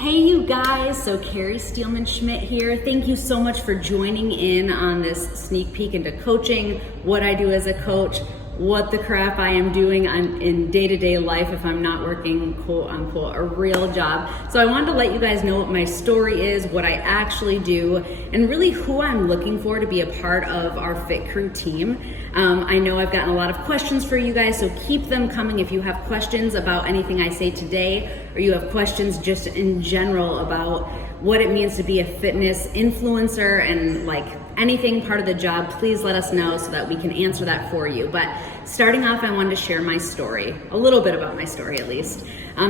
Hey you guys, so Carrie Steelman Schmidt here. Thank you so much for joining in on this sneak peek into coaching, what I do as a coach, what the crap I am doing in day-to-day life if I'm not working quote unquote a real job. So I wanted to let you guys know what my story is, what I actually do, and really who I'm looking for to be a part of our Fit Crew team. I know I've gotten a lot of questions for you guys, so keep them coming if you have questions about anything I say today, or you have questions just in general about what it means to be a fitness influencer and like anything part of the job. Please let us know so that we can answer that for you. But starting off, I wanted to share my story, a little bit about my story at least.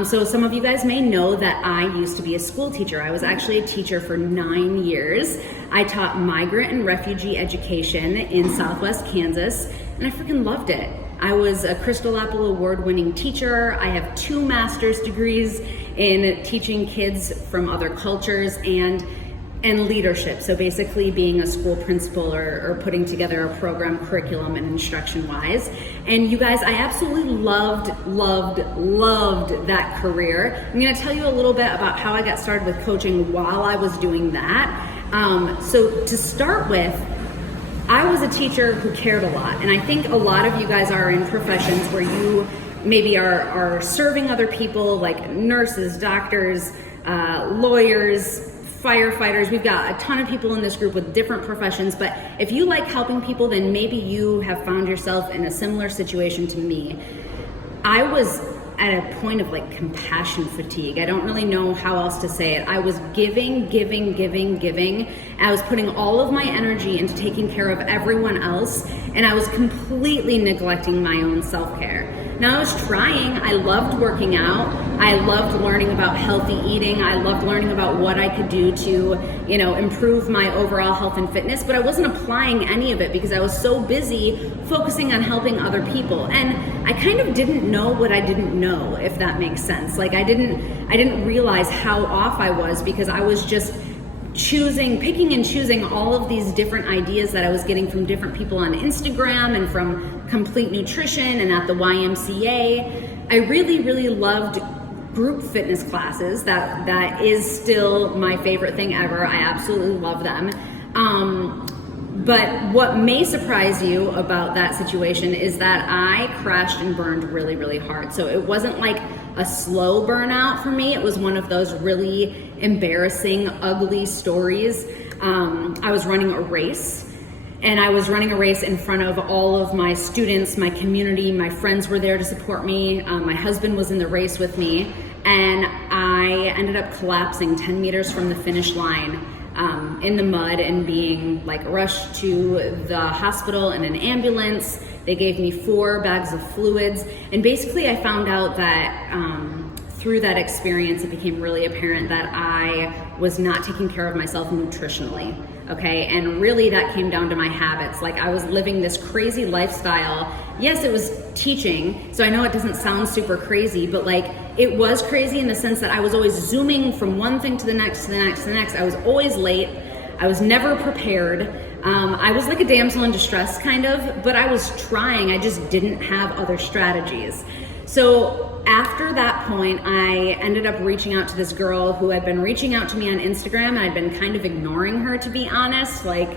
So some of you guys may know that I used to be a school teacher. I was actually a teacher for 9 years. I taught migrant and refugee education in Southwest Kansas, and I freaking loved it. I was a Crystal Apple Award-winning teacher. I have 2 master's degrees in teaching kids from other cultures and leadership. So basically being a school principal or putting together a program, curriculum, and instruction-wise. And you guys, I absolutely loved that career. I'm gonna tell you a little bit about how I got started with coaching while I was doing that. So to start with, I was a teacher who cared a lot. And I think a lot of you guys are in professions where you maybe are serving other people, like nurses, doctors, lawyers, firefighters. We've got a ton of people in this group with different professions, but if you like helping people, then maybe you have found yourself in a similar situation to me. I was at a point of like compassion fatigue. I don't really know how else to say it. I was giving. I was putting all of my energy into taking care of everyone else, and I was completely neglecting my own self-care. Now I was trying. I loved working out. I loved learning about healthy eating. I loved learning about what I could do to, improve my overall health and fitness, but I wasn't applying any of it because I was so busy focusing on helping other people. And I kind of didn't know what I didn't know, if that makes sense. Like I didn't realize how off I was because I was just picking and choosing all of these different ideas that I was getting from different people on Instagram and from Complete Nutrition and at the YMCA. I really loved group fitness classes. That is still my favorite thing ever. I absolutely love them. But what may surprise you about that situation is that I crashed and burned really hard. So it wasn't like a slow burnout for me. It was one of those really embarrassing, ugly stories. I was running a race. And I was running a race in front of all of my students, my community, my friends were there to support me. My husband was in the race with me. And I ended up collapsing 10 meters from the finish line in the mud and being like rushed to the hospital in an ambulance. They gave me 4 bags of fluids. And basically I found out that through that experience, it became really apparent that I was not taking care of myself nutritionally. Okay, and really that came down to my habits. Like I was living this crazy lifestyle. Yes, it was teaching, so I know it doesn't sound super crazy, but like it was crazy in the sense that I was always zooming from one thing to the next, to the next, to the next. I was always late. I was never prepared. I was like a damsel in distress kind of, but I was trying. I just didn't have other strategies. So after that point, I ended up reaching out to this girl who had been reaching out to me on Instagram, and I'd been kind of ignoring her, to be honest, like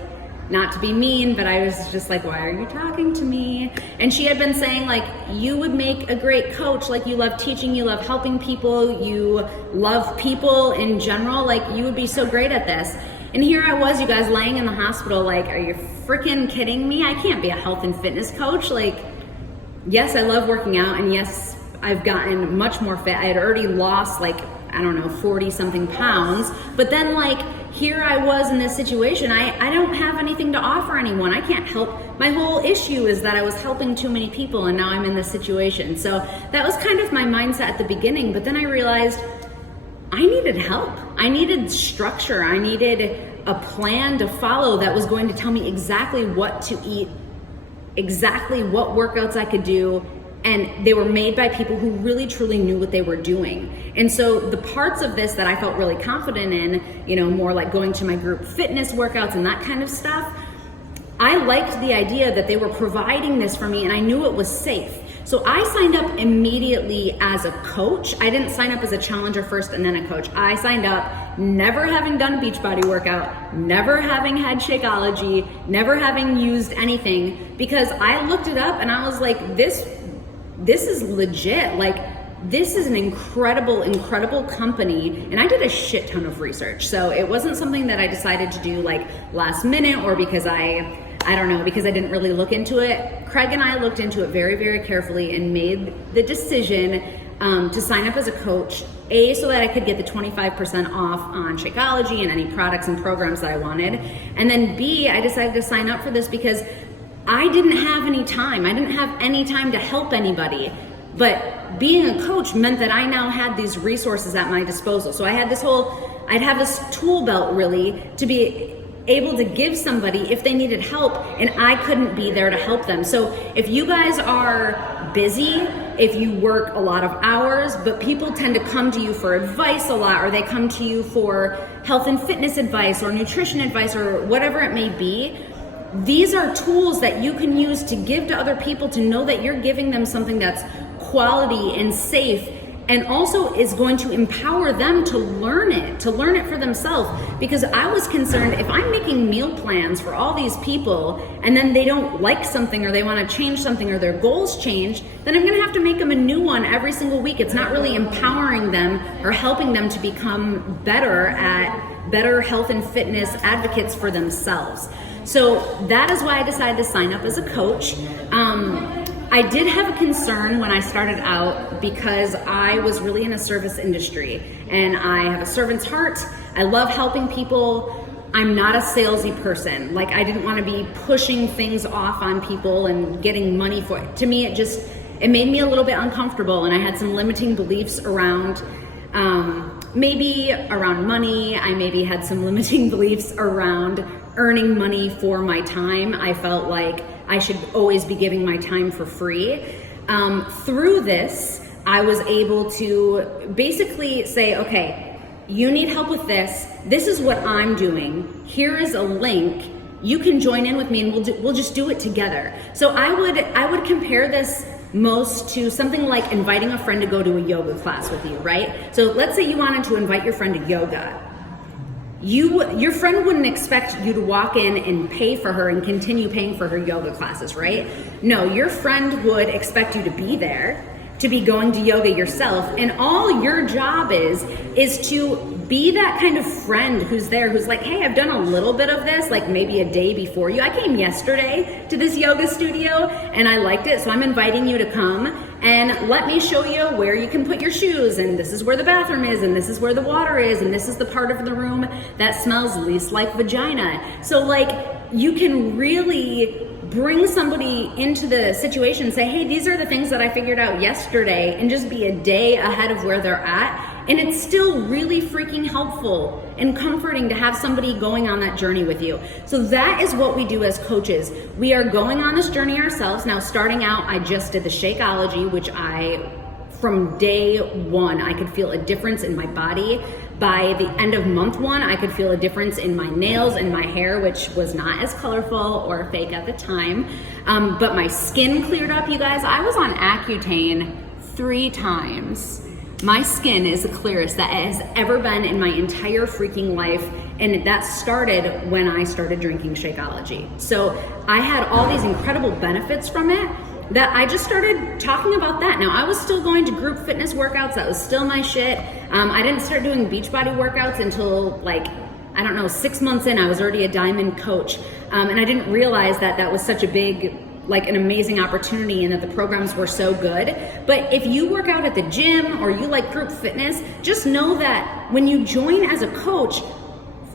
not to be mean, but I was just like, why are you talking to me? And she had been saying like, you would make a great coach. Like you love teaching, you love helping people, you love people in general. Like you would be so great at this. And here I was, you guys, laying in the hospital, like, are you freaking kidding me? I can't be a health and fitness coach. Like, yes, I love working out, and yes, I've gotten much more fit. I had already lost 40 something pounds, but then like here I was in this situation. I don't have anything to offer anyone. I can't help. My whole issue is that I was helping too many people, and now I'm in this situation. So that was kind of my mindset at the beginning, but then I realized I needed help. I needed structure. I needed a plan to follow that was going to tell me exactly what to eat, exactly what workouts I could do, and they were made by people who really truly knew what they were doing. And so the parts of this that I felt really confident in, more like going to my group fitness workouts and that kind of stuff, I liked the idea that they were providing this for me, and I knew it was safe. So I signed up immediately as a coach. I didn't sign up as a challenger first and then a coach. I signed up never having done a Beachbody workout, never having had Shakeology, never having used anything, because I looked it up and I was like, this is legit. Like, this is an incredible company. And I did a shit ton of research. So it wasn't something that I decided to do like last minute, or because I don't know, because I didn't really look into it. Craig and I looked into it very, very carefully and made the decision to sign up as a coach, A, so that I could get the 25% off on Shakeology and any products and programs that I wanted. And then B, I decided to sign up for this because I didn't have any time. I didn't have any time to help anybody. But being a coach meant that I now had these resources at my disposal. So I'd have this tool belt really to be able to give somebody if they needed help, and I couldn't be there to help them. So if you guys are busy, if you work a lot of hours, but people tend to come to you for advice a lot, or they come to you for health and fitness advice or nutrition advice or whatever it may be, these are tools that you can use to give to other people, to know that you're giving them something that's quality and safe, and also is going to empower them to learn it for themselves. Because I was concerned, if I'm making meal plans for all these people and then they don't like something, or they want to change something, or their goals change, then I'm going to have to make them a new one every single week. It's not really empowering them or helping them to become better health and fitness advocates for themselves. So that is why I decided to sign up as a coach. I did have a concern when I started out, because I was really in a service industry and I have a servant's heart. I love helping people. I'm not a salesy person. Like, I didn't want to be pushing things off on people and getting money for it. To me, it made me a little bit uncomfortable, and I had some limiting beliefs around maybe around money. I maybe had some limiting beliefs around earning money for my time. I felt like I should always be giving my time for free. Through this, I was able to basically say, okay, you need help with this. This is what I'm doing. Here is a link. You can join in with me, and we'll just do it together. So I would compare this most to something like inviting a friend to go to a yoga class with you, right? So let's say you wanted to invite your friend to yoga. Your friend wouldn't expect you to walk in and pay for her and continue paying for her yoga classes, right? No, your friend would expect you to be there, to be going to yoga yourself, and all your job is to be that kind of friend who's there, who's like, hey, I've done a little bit of this, like maybe a day before you. I came yesterday to this yoga studio and I liked it, so I'm inviting you to come and let me show you where you can put your shoes, and this is where the bathroom is, and this is where the water is, and this is the part of the room that smells least like vagina. So like, you can really bring somebody into the situation and say, hey, these are the things that I figured out yesterday, and just be a day ahead of where they're at. And it's still really freaking helpful and comforting to have somebody going on that journey with you. So that is what we do as coaches. We are going on this journey ourselves. Now, starting out, I just did the Shakeology, which from day one, I could feel a difference in my body. By the end of month one, I could feel a difference in my nails and my hair, which was not as colorful or fake at the time. But my skin cleared up, you guys. I was on Accutane 3 times. My skin is the clearest that it has ever been in my entire freaking life. And that started when I started drinking Shakeology. So I had all these incredible benefits from it that I just started talking about that. Now, I was still going to group fitness workouts. That was still my shit. I didn't start doing Beachbody workouts until 6 months in. I was already a Diamond coach. And I didn't realize that was such a big, an amazing opportunity, and that the programs were so good. But if you work out at the gym or you like group fitness, just know that when you join as a coach,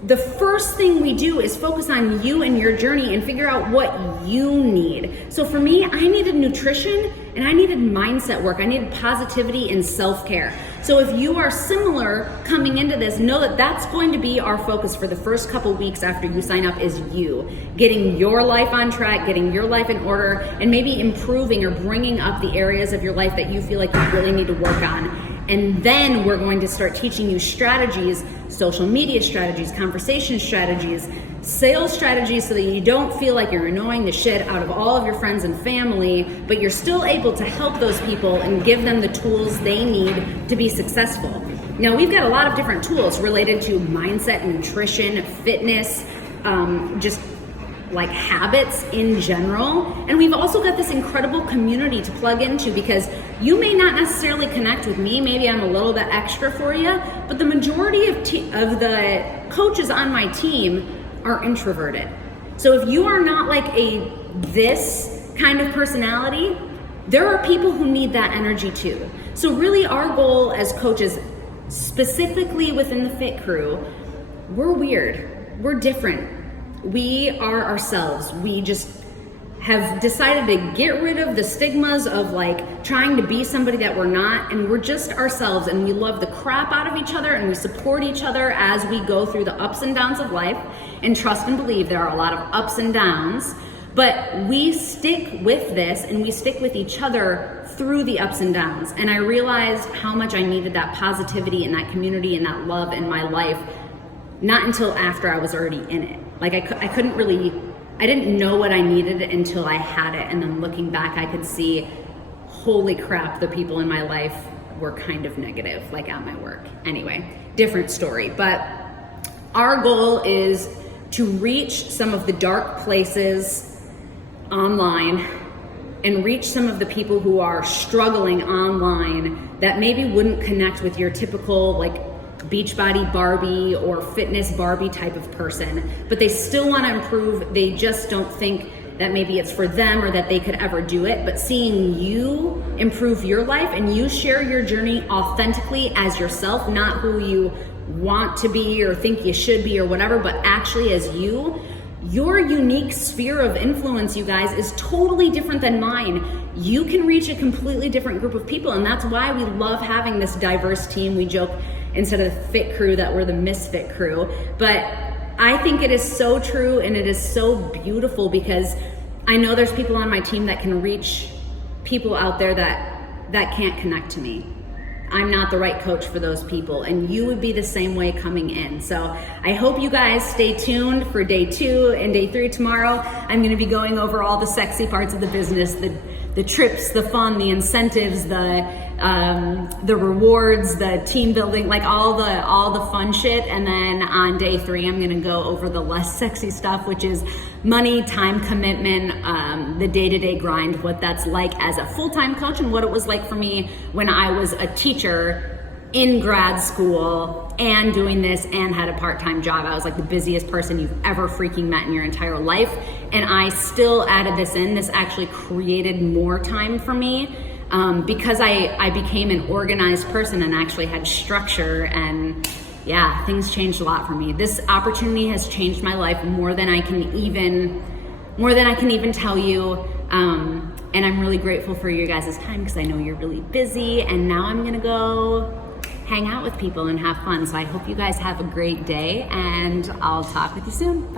the first thing we do is focus on you and your journey and figure out what you need. So for me, I needed nutrition and I needed mindset work. I needed positivity and self-care. So if you are similar coming into this, know that that's going to be our focus for the first couple weeks after you sign up, is you. Getting your life on track, getting your life in order, and maybe improving or bringing up the areas of your life that you feel like you really need to work on. And then we're going to start teaching you strategies, social media strategies, conversation strategies, sales strategies so that you don't feel like you're annoying the shit out of all of your friends and family, but you're still able to help those people and give them the tools they need to be successful. Now, we've got a lot of different tools related to mindset, nutrition, fitness, just like habits in general. And we've also got this incredible community to plug into, because you may not necessarily connect with me. Maybe I'm a little bit extra for you, but the majority of the coaches on my team are introverted. So if you are not like this kind of personality, there are people who need that energy too. So really our goal as coaches, specifically within the Fit Crew, we're weird, we're different. We are ourselves. We just have decided to get rid of the stigmas of like trying to be somebody that we're not, and we're just ourselves, and we love the crap out of each other, and we support each other as we go through the ups and downs of life. And trust and believe, there are a lot of ups and downs, but we stick with this and we stick with each other through the ups and downs. And I realized how much I needed that positivity and that community and that love in my life, not until after I was already in it. Like I didn't know what I needed until I had it. And then looking back, I could see, holy crap, the people in my life were kind of negative, like at my work. Anyway, different story. But our goal is to reach some of the dark places online and reach some of the people who are struggling online that maybe wouldn't connect with your typical like Beachbody Barbie or fitness Barbie type of person, but they still want to improve. They just don't think that maybe it's for them or that they could ever do it. But seeing you improve your life and you share your journey authentically as yourself, not who you want to be or think you should be or whatever, but actually as you, your unique sphere of influence, you guys, is totally different than mine. You can reach a completely different group of people, and that's why we love having this diverse team. We joke instead of the Fit Crew that we're the misfit crew, but I think it is so true and it is so beautiful, because I know there's people on my team that can reach people out there that can't connect to me. I'm not the right coach for those people, and you would be the same way coming in. So I hope you guys stay tuned for day 2 and day 3 tomorrow. I'm going to be going over all the sexy parts of the business, the trips, the fun, the incentives, the rewards, the team building, like all the fun shit. And then on day 3, I'm going to go over the less sexy stuff, which is money, time commitment, the day-to-day grind, what that's like as a full-time coach, and what it was like for me when I was a teacher in grad school and doing this and had a part-time job. I was like the busiest person you've ever freaking met in your entire life, and I still added this in. This actually created more time for me because I became an organized person and actually had structure, and yeah, things changed a lot for me. This opportunity has changed my life more than I can even tell you. And I'm really grateful for your guys' time, because I know you're really busy, and now I'm gonna go hang out with people and have fun. So I hope you guys have a great day, and I'll talk with you soon. Bye.